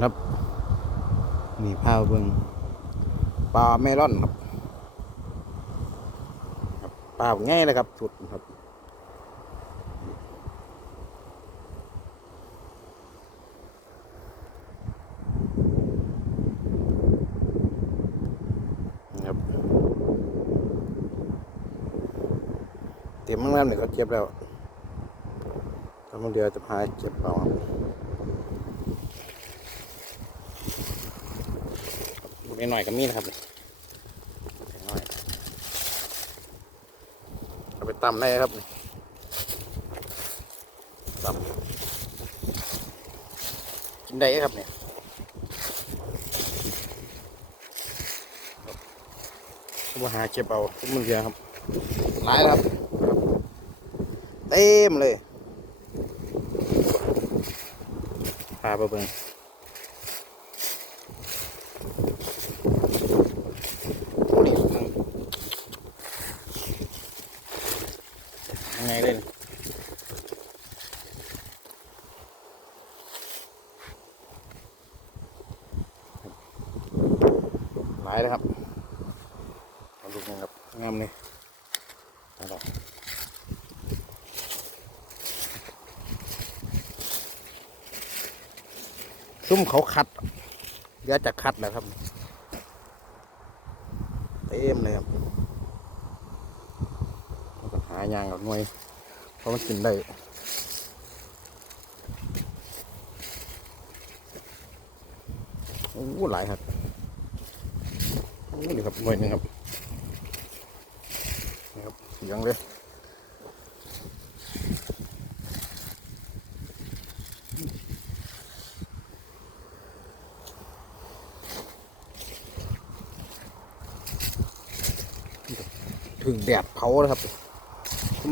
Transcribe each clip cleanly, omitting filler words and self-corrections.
ครับนี่พาเบิ่งปลาเมลอนครับปลาง่ายเลยครับสุดครับครับเต็มแล้วเนี่ยเขาเจ็บแล้วถ้ามันเดือจะพาเจ็บเปล่าบุกหน่อยก็มีนะครับหน่อยเอาไปตำได้ครับตำกินได้ครับเนี่ยมาหาเก็บเอาทุกมันเดียวครับหลายครับเต็มเลยพาไปเบิ่งโอ้ดิยังไงเลยหลายนะครับเอาลูกนึงครับงามเลยซุ่มเขาคัดเดี๋ยวจะคัดแล้วครับเต็มเลยครับหายางกับหน่วยเพราะมันกินได้โอ้หลายครับนี่ครับหน่วยนึงครับนี่ครับยังเลยถึงแดดเผาแล้วครับ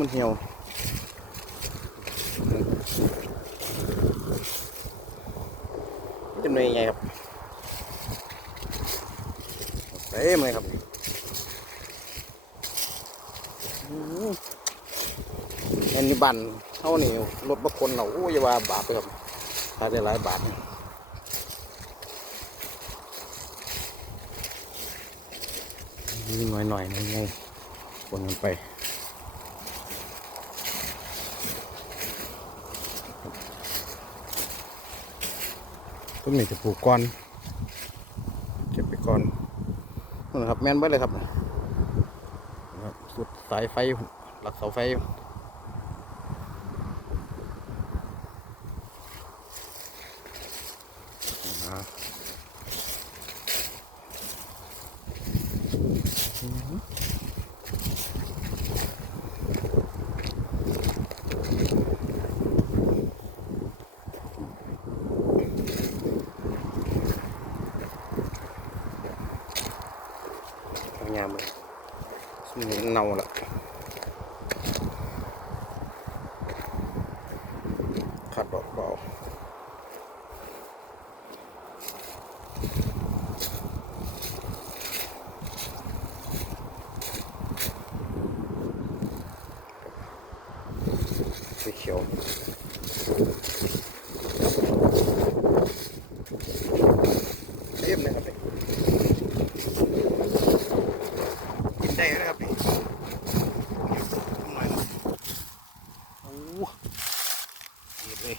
มันเหี่ยวจะเป็นยังไงครับเต็มเลยครับเงินบันเท่านี้รถบางคนเราโอ้ยว่าบาทเลยครับถ้าได้หลายบาทนี่หน่อยไงวนกันไปต้นนี้จะปลูกก้อนเก็บไปก่อนนะครับแม่นเบิดเลยครับสุดสายไฟหลักเสาไฟงามเลยเน่าละขัดดอกเบาสีเขียวเต็มเลยครับกินได้นะครับนี่โอ้เห็นเลย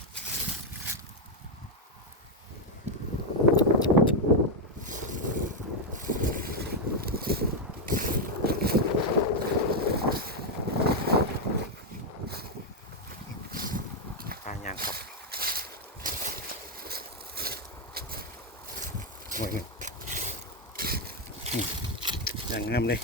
ยางครับหน่วยหนึ่งอย่างงามเลย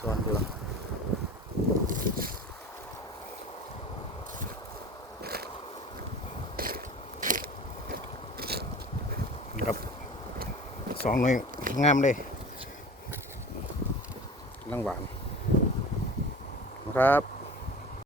ส่วนเดียวครับสองหน่วยงามเลยลังหวานครับ